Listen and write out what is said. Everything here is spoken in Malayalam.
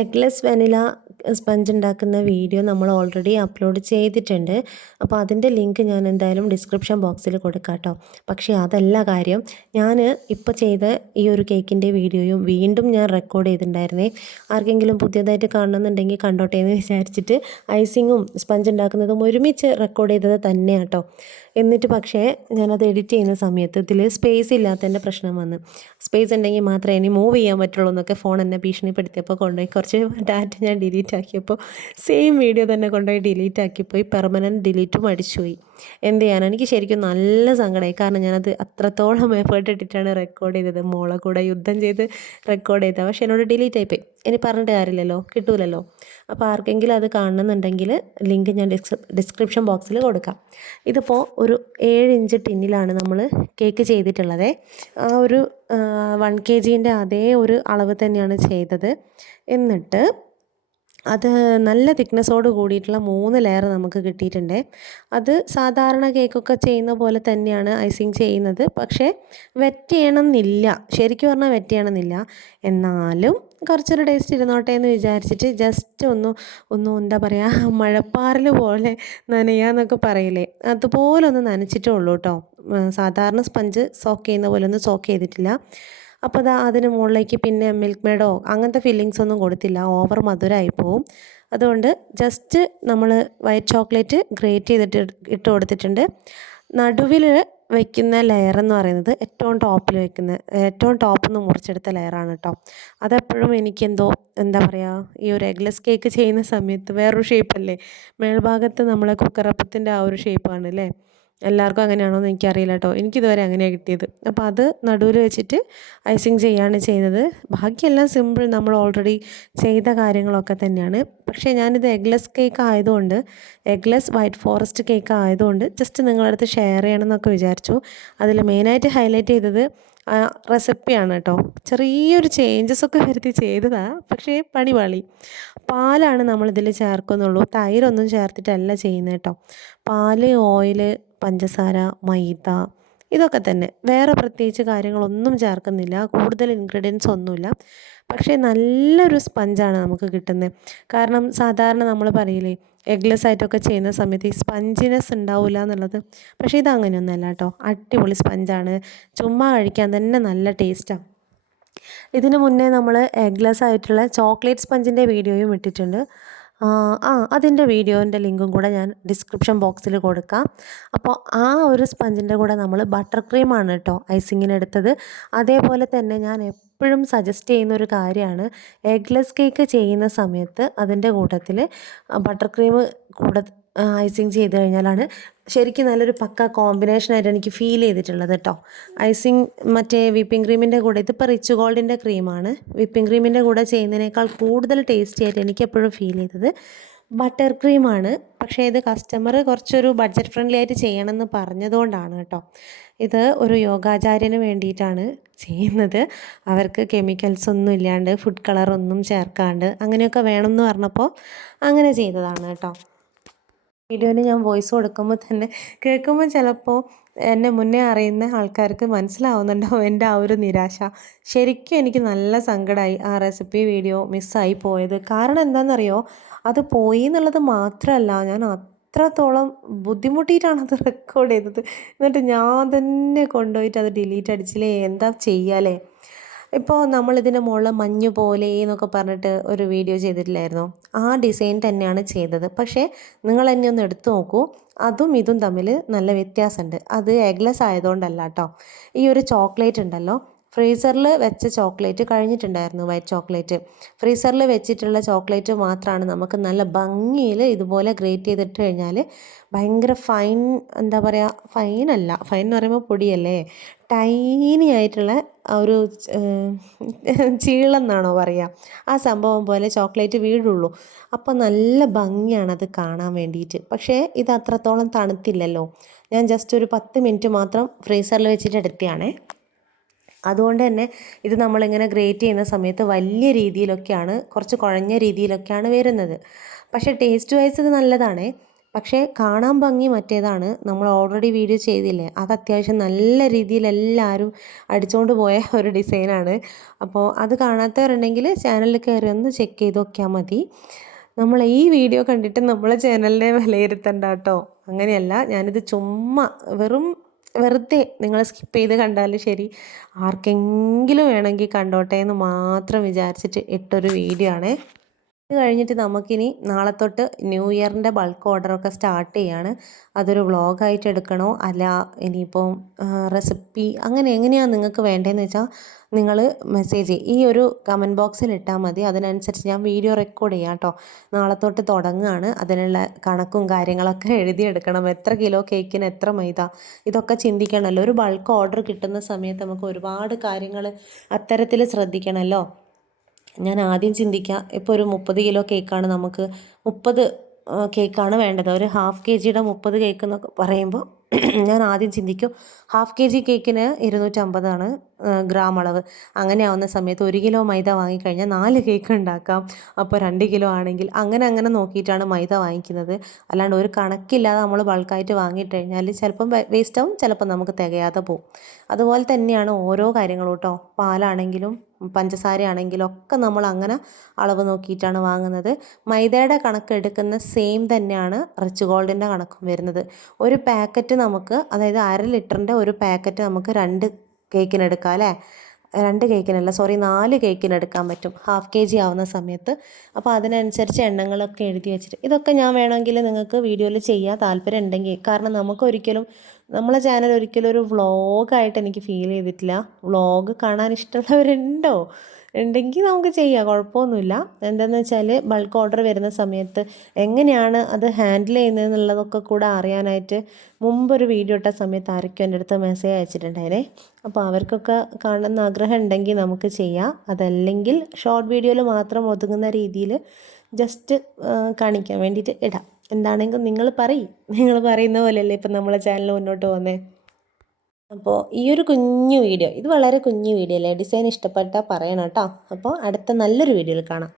എഗ്ലെസ് വെനില സ്പഞ്ച് ഉണ്ടാക്കുന്ന വീഡിയോ നമ്മൾ ഓൾറെഡി അപ്ലോഡ് ചെയ്തിട്ടുണ്ട്. അപ്പോൾ അതിൻ്റെ ലിങ്ക് ഞാൻ എന്തായാലും ഡിസ്ക്രിപ്ഷൻ ബോക്സിൽ കൊടുക്കാം കേട്ടോ. പക്ഷേ അതല്ല കാര്യം, ഞാൻ ഇപ്പോൾ ചെയ്ത ഈ ഒരു കേക്കിൻ്റെ വീഡിയോയും വീണ്ടും ഞാൻ റെക്കോർഡ് ചെയ്തിട്ടുണ്ടായിരുന്നേ. ആർക്കെങ്കിലും പുതിയതായിട്ട് കാണണമെന്നുണ്ടെങ്കിൽ കണ്ടോട്ടെ എന്ന് വിചാരിച്ചിട്ട് ഐസിങ്ങും സ്പഞ്ച് ഉണ്ടാക്കുന്നതും ഒരുമിച്ച് റെക്കോർഡ് ചെയ്തത് തന്നെയാണ് കേട്ടോ. എന്നിട്ട് പക്ഷേ ഞാനത് എഡിറ്റ് ചെയ്യുന്ന സമയത്ത് ഇതിൽ സ്പേസ് ഇല്ലാത്തതിൻ്റെ പ്രശ്നം വന്ന്, സ്പേസ് ഉണ്ടെങ്കിൽ മാത്രമേ ഇനി മൂവ് ചെയ്യാൻ പറ്റുള്ളൂ എന്നൊക്കെ ഫോൺ എന്നെ ഭീഷണിപ്പെടുത്തിയപ്പോൾ കൊണ്ടുപോയി കുറച്ച് ഡാറ്റ ഞാൻ ഡിലീറ്റ് ആക്കിയപ്പോൾ സെയിം വീഡിയോ തന്നെ കൊണ്ടുപോയി ഡിലീറ്റ് ആക്കിപ്പോയി പെർമനൻറ്റ് ഡിലീറ്റും അടിച്ചുപോയി. എന്ത് ചെയ്യാൻ, എനിക്ക് ശരിക്കും നല്ല സങ്കടമായി. കാരണം ഞാനത് അത്രത്തോളം എഫേർട്ട് ഇട്ടിട്ടാണ് റെക്കോർഡ് ചെയ്തത്, മോളെ കൂടെ യുദ്ധം ചെയ്ത് റെക്കോർഡ് ചെയ്തത്. പക്ഷേ എന്നോട് ഡിലീറ്റ് ആയിപ്പോയി. ഇനി പറഞ്ഞിട്ട് കാര്യമില്ലല്ലോ, കിട്ടൂലല്ലോ. അപ്പോൾ ആർക്കെങ്കിലും അത് കാണണമെന്നുണ്ടെങ്കിൽ ലിങ്ക് ഞാൻ ഡിസ്ക്രിപ്ഷൻ ബോക്സിൽ കൊടുക്കാം. ഇതിപ്പോൾ ഒരു 7 ഇഞ്ച് ടിന്നിലാണ് നമ്മൾ കേക്ക് ചെയ്തിട്ടുള്ളത്. ആ ഒരു 1 kgൻ്റെ അതേ ഒരു അളവ് തന്നെയാണ് ചെയ്തത്. എന്നിട്ട് അത് നല്ല തിക്നെസ്സോട് കൂടിയിട്ടുള്ള 3 ലെയർ നമുക്ക് കിട്ടിയിട്ടുണ്ട്. അത് സാധാരണ കേക്കൊക്കെ ചെയ്യുന്ന പോലെ തന്നെയാണ് ഐസിങ് ചെയ്യുന്നത്. പക്ഷേ വെറ്റ് ചെയ്യണമെന്നില്ല, ശരിക്കും പറഞ്ഞാൽ വെറ്റ് ചെയ്യണമെന്നില്ല. എന്നാലും കുറച്ചൊരു ടേസ്റ്റ് ഇരുന്നോട്ടെ എന്ന് വിചാരിച്ചിട്ട് ജസ്റ്റ് ഒന്ന് എന്താ പറയുക, മഴപ്പാറൽ പോലെ നനയാന്നൊക്കെ പറയില്ലേ, അതുപോലെ ഒന്ന് നനച്ചിട്ടേ ഉള്ളൂ കേട്ടോ. സാധാരണ സ്പഞ്ച് സോക്ക് ചെയ്യുന്ന പോലെ ഒന്നും സോക്ക് ചെയ്തിട്ടില്ല. അപ്പോൾ അതിന് മുകളിലേക്ക് പിന്നെ മിൽക്ക് മെയ്ഡോ അങ്ങനത്തെ ഫില്ലിങ്സ് ഒന്നും കൊടുത്തില്ല, ഓവർ മധുരമായി പോവും. അതുകൊണ്ട് ജസ്റ്റ് നമ്മൾ വൈറ്റ് ചോക്ലേറ്റ് ഗ്രേറ്റ് ചെയ്തിട്ട് ഇട്ട് കൊടുത്തിട്ടുണ്ട്. നടുവിൽ വയ്ക്കുന്ന ലെയർ എന്ന് പറയുന്നത് ഏറ്റവും ടോപ്പിൽ വയ്ക്കുന്ന, ഏറ്റവും ടോപ്പിൽ നിന്ന് മുറിച്ചെടുത്ത ലെയറാണ് കേട്ടോ. അതെപ്പോഴും എനിക്കെന്തോ എന്താ പറയുക, ഈ ഒരു എഗ്ലെസ് കേക്ക് ചെയ്യുന്ന സമയത്ത് വേറൊരു ഷേപ്പല്ലേ, മേൽഭാഗത്ത് നമ്മളെ കുക്കറപ്പത്തിൻ്റെ ആ ഒരു ഷേപ്പാണ് അല്ലേ. എല്ലാവർക്കും അങ്ങനെയാണോ എന്ന് എനിക്കറിയില്ല കേട്ടോ, എനിക്കിതുവരെ അങ്ങനെയാണ് കിട്ടിയത്. അപ്പോൾ അത് നടുവിൽ വെച്ചിട്ട് ഐസിങ് ചെയ്യാണ് ചെയ്തത്. ബാക്കിയെല്ലാം സിമ്പിൾ, നമ്മൾ ഓൾറെഡി ചെയ്ത കാര്യങ്ങളൊക്കെ തന്നെയാണ്. പക്ഷേ ഞാനിത് എഗ്ലെസ് കേക്ക് ആയതുകൊണ്ട്, എഗ്ലെസ് വൈറ്റ് ഫോറസ്റ്റ് കേക്ക് ആയതുകൊണ്ട് ജസ്റ്റ് നിങ്ങളുടെ അടുത്ത് ഷെയർ ചെയ്യണമെന്നൊക്കെ വിചാരിച്ചു. അതിൽ മെയിനായിട്ട് ഹൈലൈറ്റ് ചെയ്തത് റെസിപ്പിയാണ് കേട്ടോ. ചെറിയൊരു ചേഞ്ചസ് ഒക്കെ വരുത്തി ചെയ്തതാണ്, പക്ഷേ പണി പാളി. പാലാണ് നമ്മളിതിൽ ചേർക്കുന്നുള്ളൂ, തൈരൊന്നും ചേർത്തിട്ടല്ല ചെയ്യുന്നത് കേട്ടോ. പാല്, ഓയിൽ, പഞ്ചസാര, മൈദ, ഇതൊക്കെ തന്നെ, വേറെ പ്രത്യേകിച്ച് കാര്യങ്ങളൊന്നും ചേർക്കുന്നില്ല, കൂടുതൽ ഇൻഗ്രീഡിയൻസ് ഒന്നുമില്ല. പക്ഷേ നല്ലൊരു സ്പഞ്ചാണ് നമുക്ക് കിട്ടുന്നത്. കാരണം സാധാരണ നമ്മൾ പറയില്ലേ, എഗ്ലെസ് ആയിട്ടൊക്കെ ചെയ്യുന്ന സമയത്ത് ഈ സ്പഞ്ചിനെസ് ഉണ്ടാവില്ല എന്നുള്ളത്. പക്ഷേ ഇതങ്ങനെയൊന്നുമല്ല കേട്ടോ, അടിപൊളി സ്പഞ്ചാണ്. ചുമ്മാ കഴിക്കാൻ തന്നെ നല്ല ടേസ്റ്റാണ്. ഇതിന് മുന്നേ നമ്മൾ എഗ്ലെസ് ആയിട്ടുള്ള ചോക്ലേറ്റ് സ്പഞ്ചിൻ്റെ വീഡിയോയും ഇട്ടിട്ടുണ്ട്. അതിൻ്റെ വീഡിയോൻ്റെ ലിങ്കും കൂടെ ഞാൻ ഡിസ്ക്രിപ്ഷൻ ബോക്സിൽ കൊടുക്കാം. അപ്പോൾ ആ ഒരു സ്പഞ്ചിൻ്റെ കൂടെ നമ്മൾ ബട്ടർ ക്രീമാണ് കേട്ടോ ഐസിങ്ങിന് എടുത്തത്. അതേപോലെ തന്നെ ഞാൻ എപ്പോഴും സജസ്റ്റ് ചെയ്യുന്ന ഒരു കാര്യമാണ്, എഗ്ലെസ് കേക്ക് ചെയ്യുന്ന സമയത്ത് അതിൻ്റെ കൂട്ടത്തിൽ ബട്ടർ ക്രീം കൂടെ ഐസിങ് ചെയ്ത് കഴിഞ്ഞാലാണ് ശരിക്കും നല്ലൊരു പക്ക കോമ്പിനേഷനായിട്ട് എനിക്ക് ഫീൽ ചെയ്തിട്ടുള്ളത് കേട്ടോ. ഐസിങ് മറ്റേ വിപ്പിംഗ് ക്രീമിൻ്റെ കൂടെ, ഇതിപ്പോൾ റിച്ച് ഗോൾഡിൻ്റെ ക്രീമാണ്, വിപ്പിംഗ് ക്രീമിൻ്റെ കൂടെ ചെയ്യുന്നതിനേക്കാൾ കൂടുതൽ ടേസ്റ്റി ആയിട്ട് എനിക്ക് എപ്പോഴും ഫീൽ ചെയ്തത് ബട്ടർ ക്രീമാണ്. പക്ഷേ ഇത് കസ്റ്റമർ കുറച്ചൊരു ബഡ്ജറ്റ് ഫ്രണ്ട്ലി ആയിട്ട് ചെയ്യണമെന്ന് പറഞ്ഞതുകൊണ്ടാണ് കേട്ടോ. ഇത് ഒരു യോഗാചാര്യന് വേണ്ടിയിട്ടാണ് ചെയ്യുന്നത്. അവർക്ക് കെമിക്കൽസ് ഒന്നും ഇല്ലാണ്ട്, ഫുഡ് കളറൊന്നും ചേർക്കാണ്ട് അങ്ങനെയൊക്കെ വേണമെന്ന് പറഞ്ഞപ്പോൾ അങ്ങനെ ചെയ്തതാണ് കേട്ടോ. വീഡിയോയിൽ ഞാൻ വോയിസ് കൊടുക്കുമ്പോൾ തന്നെ കേൾക്കുമ്പോൾ ചിലപ്പോൾ എന്നെ മുന്നേ അറിയുന്ന ആൾക്കാർക്ക് മനസ്സിലാവുന്നുണ്ടാവും എൻ്റെ ആ ഒരു നിരാശ. ശരിക്കും എനിക്ക് നല്ല സങ്കടമായി ആ റെസിപ്പി വീഡിയോ മിസ്സായി പോയത്. കാരണം എന്താണെന്നറിയോ, അത് പോയി എന്നുള്ളത് മാത്രമല്ല, ഞാൻ അത്രത്തോളം ബുദ്ധിമുട്ടിയിട്ടാണ് അത് റെക്കോർഡ് ചെയ്തത്. എന്നിട്ട് ഞാൻ തന്നെ കൊണ്ടുപോയിട്ട് അത് ഡിലീറ്റ് അടിച്ചില്ലേ, എന്താ ചെയ്യാലേ. ഇപ്പോൾ നമ്മളിതിൻ്റെ മുകളിൽ മഞ്ഞ് പോലെ എന്നൊക്കെ പറഞ്ഞിട്ട് ഒരു വീഡിയോ ചെയ്തിട്ടില്ലായിരുന്നോ, ആ ഡിസൈൻ തന്നെയാണ് ചെയ്തത്. പക്ഷേ നിങ്ങൾ എന്നെ ഒന്ന് എടുത്തു നോക്കൂ, അതും ഇതും തമ്മിൽ നല്ല വ്യത്യാസമുണ്ട്. അത് എഗ്ലെസ് ആയതുകൊണ്ടല്ല കേട്ടോ. ഈ ഒരു ചോക്ലേറ്റ് ഉണ്ടല്ലോ, ഫ്രീസറിൽ വെച്ച ചോക്ലേറ്റ് കഴിഞ്ഞിട്ടുണ്ടായിരുന്നു, വൈറ്റ് ചോക്ലേറ്റ്. ഫ്രീസറിൽ വെച്ചിട്ടുള്ള ചോക്ലേറ്റ് മാത്രമാണ് നമുക്ക് നല്ല ഭംഗിയിൽ ഇതുപോലെ ഗ്രേറ്റ് ചെയ്തിട്ട് കഴിഞ്ഞാൽ ഭയങ്കര ഫൈൻ, എന്താ പറയുക, ഫൈനല്ല, ഫൈൻ എന്ന് പറയുമ്പോൾ പൊടിയല്ലേ, ടൈനി ആയിട്ടുള്ള ഒരു ചീളെന്നാണോ പറയുക, ആ സംഭവം പോലെ ചോക്ലേറ്റ് വീഴുള്ളൂ. അപ്പോൾ നല്ല ഭംഗിയാണത് കാണാൻ വേണ്ടിയിട്ട്. പക്ഷേ ഇത് അത്രത്തോളം തണുത്തില്ലല്ലോ, ഞാൻ ജസ്റ്റ് ഒരു 10 മിനിറ്റ് മാത്രം ഫ്രീസറിൽ വെച്ചിട്ട് എടുത്തതാണേ. അതുകൊണ്ട് തന്നെ ഇത് നമ്മളിങ്ങനെ ഗ്രേറ്റ് ചെയ്യുന്ന സമയത്ത് വലിയ രീതിയിലൊക്കെയാണ്, കുറച്ച് കുഴഞ്ഞ രീതിയിലൊക്കെയാണ് വരുന്നത്. പക്ഷേ ടേസ്റ്റ് വൈസ് ഇത് നല്ലതാണേ. പക്ഷേ കാണാൻ ഭംഗി മറ്റേതാണ്. നമ്മൾ ഓൾറെഡി വീഡിയോ ചെയ്തില്ലേ, അത് അത്യാവശ്യം നല്ല രീതിയിൽ എല്ലാവരും അടിച്ചുകൊണ്ട് പോയ ഒരു ഡിസൈനാണ്. അപ്പോൾ അത് കാണാത്തവരുണ്ടെങ്കിൽ ചാനലിൽ കയറി ഒന്ന് ചെക്ക് ചെയ്ത് നോക്കിയാൽ മതി. നമ്മൾ ഈ വീഡിയോ കണ്ടിട്ട് നമ്മളെ ചാനലിനെ വിലയിരുത്തണ്ട കേട്ടോ. അങ്ങനെയല്ല, ഞാനിത് ചുമ്മാ വെറുതെ നിങ്ങൾ സ്കിപ്പ് ചെയ്ത് കണ്ടാലും ശരി, ആർക്കെങ്കിലും വേണമെങ്കിൽ കണ്ടോട്ടെ എന്ന് മാത്രം വിചാരിച്ചിട്ട് ഇട്ടൊരു വീഡിയോ ആണേ. ഇത് കഴിഞ്ഞിട്ട് നമുക്കിനി നാളെ തൊട്ട് ന്യൂ ഇയറിൻ്റെ ബൾക്ക് ഓർഡറൊക്കെ സ്റ്റാർട്ട് ചെയ്യാണ്. അതൊരു വ്ളോഗായിട്ട് എടുക്കണോ അല്ല ഇനിയിപ്പോൾ റെസിപ്പി അങ്ങനെ എങ്ങനെയാണ് നിങ്ങൾക്ക് വേണ്ടതെന്ന് വെച്ചാൽ നിങ്ങൾ മെസ്സേജ് ഈ ഒരു കമൻറ്റ് ബോക്സിൽ ഇട്ടാൽ മതി. അതിനനുസരിച്ച് ഞാൻ വീഡിയോ റെക്കോർഡ് ചെയ്യാം കേട്ടോ. നാളെ തൊട്ട് തുടങ്ങുകയാണ്. അതിനുള്ള കണക്കും കാര്യങ്ങളൊക്കെ എഴുതിയെടുക്കണം. എത്ര കിലോ കേക്കിന് എത്ര മൈദ, ഇതൊക്കെ ചിന്തിക്കണമല്ലോ. ഒരു ബൾക്ക് ഓർഡർ കിട്ടുന്ന സമയത്ത് നമുക്ക് ഒരുപാട് കാര്യങ്ങൾ അത്തരത്തിൽ ശ്രദ്ധിക്കണമല്ലോ. ഞാൻ ആദ്യം ചിന്തിക്കുക, ഇപ്പോൾ ഒരു 30 കിലോ കേക്കാണ് നമുക്ക് 30 കേക്കാണ് വേണ്ടത്. ഒരു ഹാഫ് kgയുടെ 30 കേക്ക് എന്നൊക്കെ പറയുമ്പോൾ ഞാൻ ആദ്യം ചിന്തിക്കും ഹാഫ് kg കേക്കിന് 250 ഗ്രാം അളവ്. അങ്ങനെ ആവുന്ന സമയത്ത് 1 കിലോ മൈദ വാങ്ങിക്കഴിഞ്ഞാൽ 4 കേക്ക് ഉണ്ടാക്കാം. അപ്പോൾ 2 കിലോ ആണെങ്കിൽ അങ്ങനെ നോക്കിയിട്ടാണ് മൈദ വാങ്ങിക്കുന്നത്. അല്ലാണ്ട് ഒരു കണക്കില്ലാതെ നമ്മൾ ബൾക്കായിട്ട് വാങ്ങിയിട്ട് കഴിഞ്ഞാൽ ചിലപ്പം വേസ്റ്റ് ആവും, ചിലപ്പം നമുക്ക് തികയാതെ പോകും. അതുപോലെ തന്നെയാണ് ഓരോ കാര്യങ്ങളും കേട്ടോ. പാലാണെങ്കിലും പഞ്ചസാരയാണെങ്കിലും ഒക്കെ നമ്മൾ അങ്ങനെ അളവ് നോക്കിയിട്ടാണ് വാങ്ങുന്നത്. മൈദയുടെ കണക്ക് എടുക്കുന്ന സെയിം തന്നെയാണ് റിച്ച് ഗോൾഡിൻ്റെ കണക്കും വരുന്നത്. ഒരു പാക്കറ്റ് നമുക്ക്, അതായത് 1/2 ലിറ്ററിൻ്റെ ഒരു പാക്കറ്റ് നമുക്ക് 2 കേക്കിന് എടുക്കാം അല്ലേ. 2 കേക്കിനല്ല, സോറി 4 കേക്കിന് എടുക്കാൻ പറ്റും ഹാഫ് kg ആവുന്ന സമയത്ത്. അപ്പോൾ അതിനനുസരിച്ച് എണ്ണങ്ങളൊക്കെ എഴുതി വെച്ചിട്ട് ഇതൊക്കെ ഞാൻ വേണമെങ്കിൽ നിങ്ങൾക്ക് വീഡിയോയിൽ ചെയ്യാൻ താല്പര്യം ഉണ്ടെങ്കിൽ, കാരണം നമ്മളെ ചാനൽ ഒരിക്കലും ഒരു വ്ളോഗായിട്ട് എനിക്ക് ഫീൽ ചെയ്തിട്ടില്ല. വ്ളോഗ് കാണാൻ ഇഷ്ടമുള്ളവരുണ്ടോ ഉണ്ടെങ്കിൽ നമുക്ക് ചെയ്യാം, കുഴപ്പമൊന്നുമില്ല. എന്താണെന്ന് വെച്ചാൽ ബൾക്ക് ഓർഡർ വരുന്ന സമയത്ത് എങ്ങനെയാണ് അത് ഹാൻഡിൽ ചെയ്യുന്നതെന്നുള്ളതൊക്കെ കൂടെ അറിയാനായിട്ട് മുമ്പൊരു വീഡിയോ ഇട്ട സമയത്ത് ആരൊക്കെ എൻ്റെ അടുത്ത് മെസ്സേജ് അയച്ചിട്ടുണ്ടായിരുന്നേ. അപ്പോൾ അവർക്കൊക്കെ കാണുന്ന ആഗ്രഹം ഉണ്ടെങ്കിൽ നമുക്ക് ചെയ്യാം. അതല്ലെങ്കിൽ ഷോർട്ട് വീഡിയോയിൽ മാത്രം ഒതുങ്ങുന്ന രീതിയിൽ ജസ്റ്റ് കാണിക്കാൻ വേണ്ടിയിട്ട് ഇടാം. എന്താണെങ്കിലും നിങ്ങൾ പറയുന്ന പോലെയല്ലേ ഇപ്പം നമ്മളെ ചാനൽ മുന്നോട്ട് പോകുന്നത്. അപ്പോൾ ഈ ഒരു കുഞ്ഞു വീഡിയോ, ഇത് വളരെ കുഞ്ഞു വീഡിയോ അല്ലേ, ഡിസൈൻ ഇഷ്ടപ്പെട്ടാൽ പറയണം കേട്ടോ. അപ്പോൾ അടുത്ത നല്ലൊരു വീഡിയോയിൽ കാണാം.